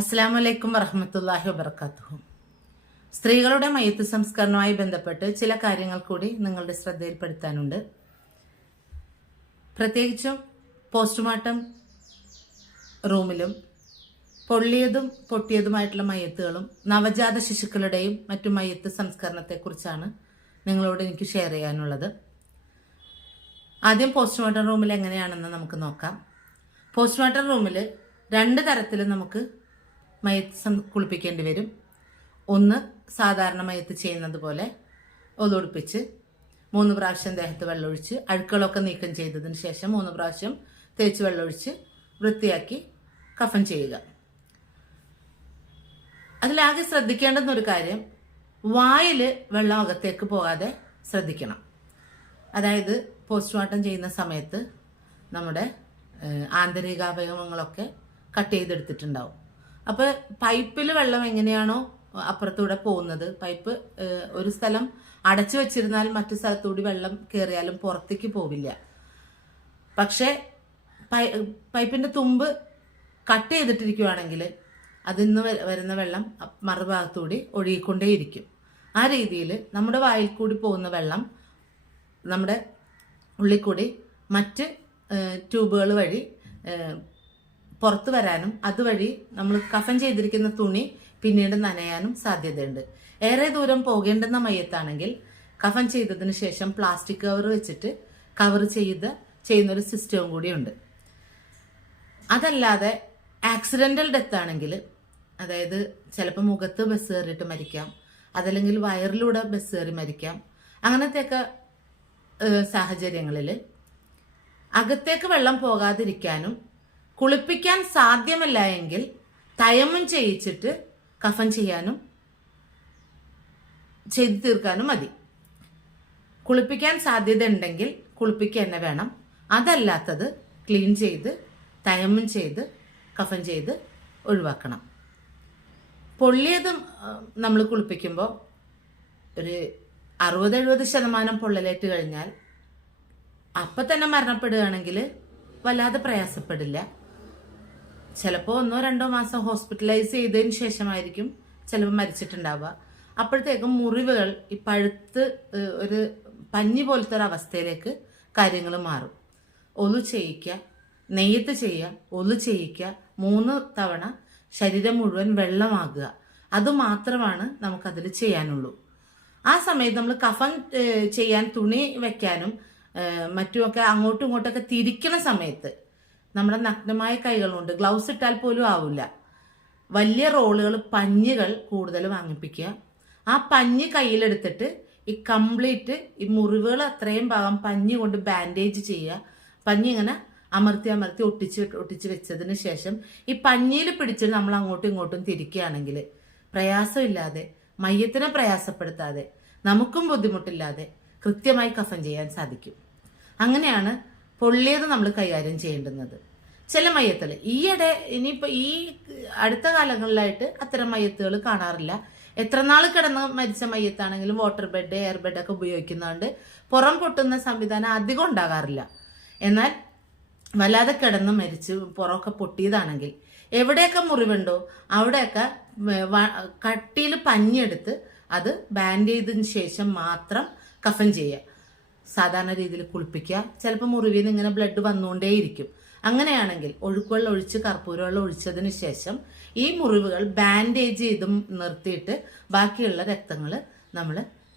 അസ്സാം വലൈക്കും വറഹമത്തല്ലാഹി വബർക്കാത്തു സ്ത്രീകളുടെ മയത്ത് സംസ്കരണവുമായി ബന്ധപ്പെട്ട് ചില കാര്യങ്ങൾ കൂടി നിങ്ങളുടെ ശ്രദ്ധയിൽപ്പെടുത്താനുണ്ട്. പ്രത്യേകിച്ചും പോസ്റ്റ്മോർട്ടം റൂമിലും പൊള്ളിയതും പൊട്ടിയതുമായിട്ടുള്ള മയത്തുകളും നവജാത ശിശുക്കളുടെയും മറ്റു മയത്ത് സംസ്കരണത്തെക്കുറിച്ചാണ് നിങ്ങളോട് എനിക്ക് ഷെയർ ചെയ്യാനുള്ളത്. ആദ്യം പോസ്റ്റ്മോർട്ടം റൂമിൽ എങ്ങനെയാണെന്ന് നമുക്ക് നോക്കാം. പോസ്റ്റ്മോർട്ടം റൂമിൽ രണ്ട് തരത്തിൽ നമുക്ക് മയത്ത് കുളിപ്പിക്കേണ്ടി വരും. ഒന്ന് സാധാരണ മയത്ത് ചെയ്യുന്നത് പോലെ ഒതുടിപ്പിച്ച് മൂന്ന് പ്രാവശ്യം ദേഹത്ത് വെള്ളമൊഴിച്ച് അഴുക്കളൊക്കെ നീക്കം ചെയ്തതിന് ശേഷം മൂന്ന് പ്രാവശ്യം തേച്ച് വെള്ളമൊഴിച്ച് വൃത്തിയാക്കി കഫൻ ചെയ്യുക. അതിലാകെ ശ്രദ്ധിക്കേണ്ടുന്ന ഒരു കാര്യം വായിൽ വെള്ളം അകത്തേക്ക് പോകാതെ ശ്രദ്ധിക്കണം. അതായത് പോസ്റ്റ്മോർട്ടം ചെയ്യുന്ന സമയത്ത് നമ്മുടെ ആന്തരികാവയവങ്ങളൊക്കെ കട്ട് ചെയ്തെടുത്തിട്ടുണ്ടാവും. അപ്പോൾ പൈപ്പിൽ വെള്ളം എങ്ങനെയാണോ അപ്പുറത്തൂടെ പോകുന്നത്? പൈപ്പ് ഒരു സ്ഥലം അടച്ചു വെച്ചിരുന്നാൽ മറ്റു സ്ഥലത്തൂടി വെള്ളം കയറിയാലും പുറത്തേക്ക് പോവില്ല. പക്ഷേ പൈപ്പിന്റെ തുമ്പ് കട്ട് ചെയ്തിട്ടിരിക്കുവാണെങ്കിൽ അതിൽ നിന്ന് വരുന്ന വെള്ളം മറുഭാഗത്തൂടി ഒഴുകിക്കൊണ്ടേയിരിക്കും. ആ രീതിയിൽ നമ്മുടെ വായിൽ കൂടി പോകുന്ന വെള്ളം നമ്മുടെ ഉള്ളിൽ കൂടി മറ്റ് ട്യൂബുകൾ വഴി പുറത്തു വരാനും അതുവഴി നമ്മൾ കഫൻ ചെയ്തിരിക്കുന്ന തുണി പിന്നീട് നനയാനും സാധ്യതയുണ്ട്. ഏറെ ദൂരം പോകേണ്ടുന്ന മയ്യത്താണെങ്കിൽ കഫൻ ചെയ്തതിന് ശേഷം പ്ലാസ്റ്റിക് കവർ വെച്ചിട്ട് കവർ ചെയ്ത് ചെയ്യുന്നൊരു സിസ്റ്റവും കൂടിയുണ്ട്. അതല്ലാതെ ആക്സിഡന്റൽ ഡെത്ത് ആണെങ്കിൽ അതായത് ചിലപ്പോൾ മുഖത്ത് ബസ് കയറിയിട്ട് മരിക്കാം അതല്ലെങ്കിൽ വയറിലൂടെ ബസ് കയറി മരിക്കാം അങ്ങനത്തെയൊക്കെ സാഹചര്യങ്ങളിൽ അകത്തേക്ക് വെള്ളം പോകാതിരിക്കാനും കുളിപ്പിക്കാൻ സാധ്യമല്ല എങ്കിൽ തയമ്മം ചെയ്യിച്ചിട്ട് കഫൻ ചെയ്യാനും ചെയ്തു തീർക്കാനും മതി. കുളിപ്പിക്കാൻ സാധ്യത ഉണ്ടെങ്കിൽ കുളിപ്പിക്കുക തന്നെ വേണം. അതല്ലാത്തത് ക്ലീൻ ചെയ്ത് തയമ്മം ചെയ്ത് കഫൻ ചെയ്ത് ഒഴിവാക്കണം. പൊള്ളിയതും നമ്മൾ കുളിപ്പിക്കുമ്പോൾ ഒരു അറുപത് എഴുപത് ശതമാനം പൊള്ളലേറ്റ് കഴിഞ്ഞാൽ അപ്പം തന്നെ മരണപ്പെടുകയാണെങ്കിൽ വല്ലാതെ പ്രയാസപ്പെടില്ല. ചിലപ്പോൾ ഒന്നോ രണ്ടോ മാസം ഹോസ്പിറ്റലൈസ് ചെയ്തതിന് ശേഷമായിരിക്കും ചിലപ്പോൾ മരിച്ചിട്ടുണ്ടാവുക. അപ്പോഴത്തേക്കും മുറിവുകൾ ഈ പഴുത്ത് ഒരു പഞ്ഞി പോലത്തെ ഒരു അവസ്ഥയിലേക്ക് കാര്യങ്ങൾ മാറും. ഒലു ചെയ്യിക്കുക നെയ്യത്ത് ചെയ്യുക ഒലു ചെയ്യിക്കുക മൂന്ന് തവണ ശരീരം മുഴുവൻ വെള്ളമാകുക. അതുമാത്രമാണ് നമുക്കതിൽ ചെയ്യാനുള്ളൂ. ആ സമയത്ത് നമ്മൾ കഫൻ ചെയ്യാൻ തുണി വെക്കാനും മറ്റുമൊക്കെ അങ്ങോട്ടും ഇങ്ങോട്ടൊക്കെ തിരിക്കുന്ന സമയത്ത് നമ്മുടെ നഗ്നമായ കൈകളുണ്ട്. ഗ്ലൗസ് ഇട്ടാൽ പോലും ആവില്ല. വലിയ റോളുകൾ പഞ്ഞുകൾ കൂടുതൽ വാങ്ങിപ്പിക്കുക. ആ പഞ്ഞ് കയ്യിലെടുത്തിട്ട് ഈ കംപ്ലീറ്റ് ഈ മുറിവുകൾ അത്രയും ഭാഗം പഞ്ഞി കൊണ്ട് ബാൻഡേജ് ചെയ്യുക. പഞ്ഞി ഇങ്ങനെ അമർത്തി അമർത്തി ഒട്ടിച്ച് ഒട്ടിച്ച് വെച്ചതിന് ശേഷം ഈ പഞ്ഞിയിൽ പിടിച്ച് നമ്മൾ അങ്ങോട്ടും ഇങ്ങോട്ടും തിരിക്കുകയാണെങ്കിൽ പ്രയാസമില്ലാതെ മയ്യത്തിനെ പ്രയാസപ്പെടുത്താതെ നമുക്കും ബുദ്ധിമുട്ടില്ലാതെ കൃത്യമായി കഫം ചെയ്യാൻ സാധിക്കും. അങ്ങനെയാണ് പൊള്ളിയത് നമ്മൾ കൈകാര്യം ചെയ്യേണ്ടുന്നത്. ചില മയ്യത്തുകൾ ഈയിടെ ഇനിയിപ്പോൾ ഈ അടുത്ത കാലങ്ങളിലായിട്ട് അത്തരം മയ്യത്തുകൾ കാണാറില്ല. എത്ര നാൾ കിടന്ന് മരിച്ച മയ്യത്താണെങ്കിലും വാട്ടർ ബെഡ് എയർ ബെഡ് ഒക്കെ ഉപയോഗിക്കുന്നതുകൊണ്ട് പുറം പൊട്ടുന്ന സംവിധാനം അധികം ഉണ്ടാകാറില്ല. എന്നാൽ വല്ലാതെ കിടന്ന് മരിച്ച് പുറമൊക്കെ പൊട്ടിയതാണെങ്കിൽ എവിടെയൊക്കെ മുറിവുണ്ടോ അവിടെയൊക്കെ കട്ടിയിൽ പഞ്ഞെടുത്ത് അത് ബാൻഡ് ചെയ്തതിന് ശേഷം മാത്രം കഫൻ ചെയ്യുക. സാധാരണ രീതിയിൽ കുളിപ്പിക്കുക. ചിലപ്പോൾ മുറിവിൽ നിന്ന് ഇങ്ങനെ ബ്ലഡ് വന്നുകൊണ്ടേയിരിക്കും. അങ്ങനെയാണെങ്കിൽ ഒഴുക്കുവെള്ളം ഒഴിച്ച് കർപ്പൂര വെള്ളം ഒഴിച്ചതിന് ശേഷം ഈ മുറിവുകൾ ബാൻഡേജ് ചെയ്ത് നിർത്തിയിട്ട് ബാക്കിയുള്ള രക്തങ്ങൾ നമ്മൾ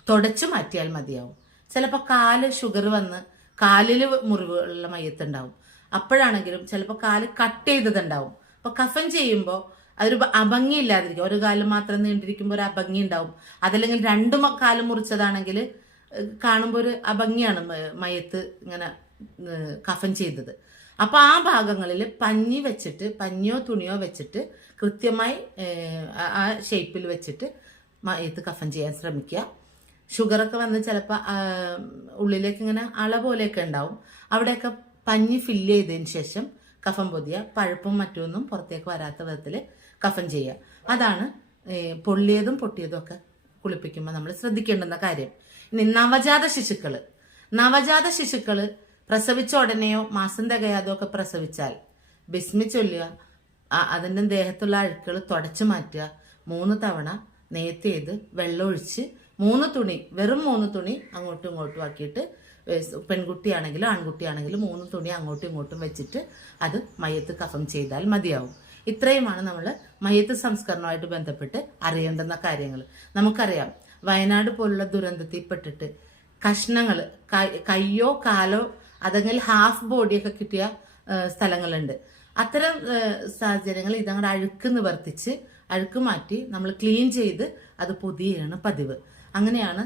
തുടച്ചു മാറ്റിയാൽ മതിയാവും. ചിലപ്പോൾ കാൽ ഷുഗർ വന്ന് കാലിൽ മുറിവുള്ള മയ്യത്തുണ്ടാവും അപ്പോഴാണെങ്കിലും ചിലപ്പോൾ കാൽ കട്ട് ചെയ്തതുണ്ടാവും. അപ്പോൾ കഫൻ ചെയ്യുമ്പോൾ അതൊരു അഭംഗി ഇല്ലാതിരിക്കും ഒരു കാലം മാത്രം നീണ്ടിരിക്കുമ്പോൾ ഒരു അഭംഗി ഉണ്ടാവും അതല്ലെങ്കിൽ രണ്ടു കാലും മുറിച്ചതാണെങ്കിൽ കാണുമ്പോൾ ഒരു അഭംഗിയാണ് മയത്ത് ഇങ്ങനെ കഫൻ ചെയ്തത്. അപ്പോൾ ആ ഭാഗങ്ങളിൽ പഞ്ഞി വെച്ചിട്ട് പഞ്ഞിയോ തുണിയോ വെച്ചിട്ട് കൃത്യമായി ആ- ഷേപ്പിൽ വെച്ചിട്ട് മയത്ത് കഫൻ ചെയ്യാൻ ശ്രമിക്കുക. ഷുഗറൊക്കെ വന്ന് ചിലപ്പോൾ ഉള്ളിലേക്ക് ഇങ്ങനെ അള പോലെയൊക്കെ ഉണ്ടാവും. അവിടെയൊക്കെ പഞ്ഞി ഫില്ല് ചെയ്തതിന് ശേഷം കഫൻ പൊതിയ പഴുപ്പും മറ്റൊന്നും പുറത്തേക്ക് വരാത്ത വിധത്തിൽ കഫൻ ചെയ്യുക. അതാണ് പൊള്ളിയതും പൊട്ടിയതും ഒക്കെ കുളിപ്പിക്കുമ്പോൾ നമ്മൾ ശ്രദ്ധിക്കേണ്ടുന്ന കാര്യം. നവജാത ശിശുക്കൾ നവജാത ശിശുക്കൾ പ്രസവിച്ച ഉടനെയോ മാസം തികയാതോ ഒക്കെ പ്രസവിച്ചാൽ ബിസ്മി ചൊല്ലുക അതിന്റെ ദേഹത്തുള്ള അഴുക്കുകൾ തുടച്ചു മാറ്റുക മൂന്ന് തവണ നെയ്ത്ത് ചെയ്ത് വെള്ളമൊഴിച്ച് മൂന്ന് തുണി വെറും മൂന്ന് തുണി അങ്ങോട്ടും ഇങ്ങോട്ടും ആക്കിയിട്ട് പെൺകുട്ടിയാണെങ്കിലും ആൺകുട്ടിയാണെങ്കിലും മൂന്ന് തുണി അങ്ങോട്ടും ഇങ്ങോട്ടും വെച്ചിട്ട് അത് മയ്യത്ത് കഫം ചെയ്താൽ മതിയാവും. ഇത്രയുമാണ് നമ്മൾ മയ്യത്ത് സംസ്കരണവുമായിട്ട് ബന്ധപ്പെട്ട് അറിയേണ്ടുന്ന കാര്യങ്ങൾ നമുക്കറിയാം വയനാട് പോലുള്ള ദുരന്തത്തിൽപ്പെട്ടിട്ട് കഷ്ണങ്ങൾ കയ്യോ കാലോ അതെങ്കിൽ ഹാഫ് ബോഡിയൊക്കെ കിട്ടിയ സ്ഥലങ്ങളുണ്ട്. അത്തരം സാഹചര്യങ്ങൾ ഇതങ്ങടെ അഴുക്ക് നിവർത്തിച്ച് അഴുക്ക് മാറ്റി നമ്മൾ ക്ലീൻ ചെയ്ത് അത് പൊതിയാണ് പതിവ്. അങ്ങനെയാണ്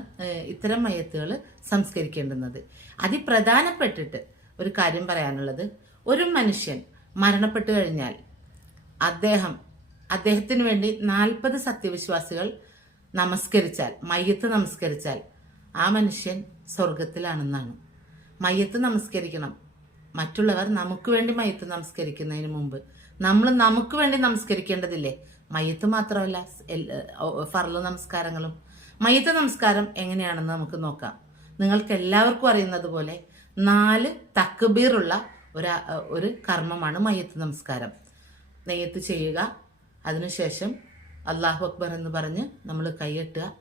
ഇത്തരം മയത്തുകൾ സംസ്കരിക്കേണ്ടുന്നത്. അതിപ്രധാനപ്പെട്ടിട്ട് ഒരു കാര്യം പറയാനുള്ളത്. ഒരു മനുഷ്യൻ മരണപ്പെട്ടു കഴിഞ്ഞാൽ അദ്ദേഹം അദ്ദേഹത്തിന് വേണ്ടി നാൽപ്പത് സത്യവിശ്വാസികൾ നമസ്കരിച്ചാൽ മയ്യത്ത് നമസ്കരിച്ചാൽ ആ മനുഷ്യൻ സ്വർഗത്തിലാണെന്നാണ് മയ്യത്ത് നമസ്കരിക്കണം. മറ്റുള്ളവർ നമുക്ക് വേണ്ടി മയ്യത്ത് നമസ്കരിക്കുന്നതിന് മുമ്പ് നമ്മൾ നമുക്ക് വേണ്ടി നമസ്കരിക്കേണ്ടതില്ലേ? മയ്യത്ത് മാത്രമല്ല ഫർലു നമസ്കാരങ്ങളും. മയ്യത്ത് നമസ്കാരം എങ്ങനെയാണെന്ന് നമുക്ക് നോക്കാം. നിങ്ങൾക്ക് എല്ലാവർക്കും അറിയുന്നത് പോലെ നാല് തക്ബീറുള്ള ഒരു ഒരു കർമ്മമാണ് മയ്യത്ത് നമസ്കാരം. നെയ്യത്ത് ചെയ്യുക അതിനുശേഷം അള്ളാഹു അക്ബർ എന്ന് പറഞ്ഞ് നമ്മൾ കൈയെട്ടുക.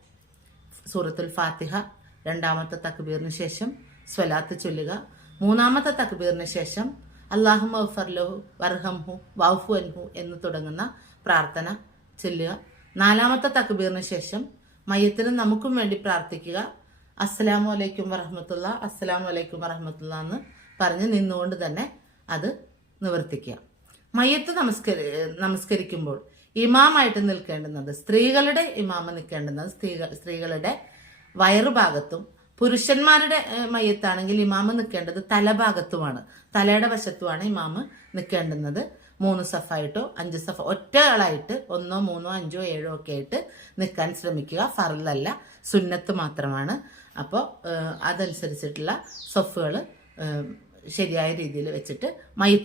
സൂറത്തുൽ ഫാത്തിഹ രണ്ടാമത്തെ തക്ബീറിന് ശേഷം സ്വലാത്ത് ചൊല്ലുക. മൂന്നാമത്തെ തക്ബീറിന് ശേഷം അള്ളാഹു മഫർലഹു വർഹംഹു വൗഫു അൻഹു എന്ന് തുടങ്ങുന്ന പ്രാർത്ഥന ചൊല്ലുക. നാലാമത്തെ തക്ബീറിന് ശേഷം മയ്യത്തിന് നമുക്കും വേണ്ടി പ്രാർത്ഥിക്കുക. അസ്സലാമു അലൈക്കും വറഹമത്തുള്ള അസ്സലാമു അലൈക്കും വറഹമത്തുള്ള എന്ന് പറഞ്ഞ് നിന്നുകൊണ്ട് തന്നെ അത് നിവർത്തിക്കുക. മയ്യത്ത് നമസ്കരി നമസ്കരിക്കുമ്പോൾ ഇമാമായിട്ട് നിൽക്കേണ്ടുന്നത് സ്ത്രീകളുടെ ഇമാമ നിൽക്കേണ്ടുന്നത് സ്ത്രീകൾ സ്ത്രീകളുടെ വയറുഭാഗത്തും പുരുഷന്മാരുടെ മയ്യത്താണെങ്കിൽ ഇമാമ നിൽക്കേണ്ടത് തലഭാഗത്തുമാണ്. തലയുടെ വശത്തുമാണ് ഇമാമ് നിൽക്കേണ്ടുന്നത്. മൂന്ന് സഫായിട്ടോ അഞ്ച് സഫ ഒറ്റകളായിട്ട് ഒന്നോ മൂന്നോ അഞ്ചോ ഏഴോ ഒക്കെ ആയിട്ട് നിൽക്കാൻ ശ്രമിക്കുക. ഫറലല്ല സുന്നത്ത് മാത്രമാണ്. അപ്പോൾ അതനുസരിച്ചിട്ടുള്ള സഫുകൾ ശരിയായ രീതിയിൽ വെച്ചിട്ട് മയ്യത്ത്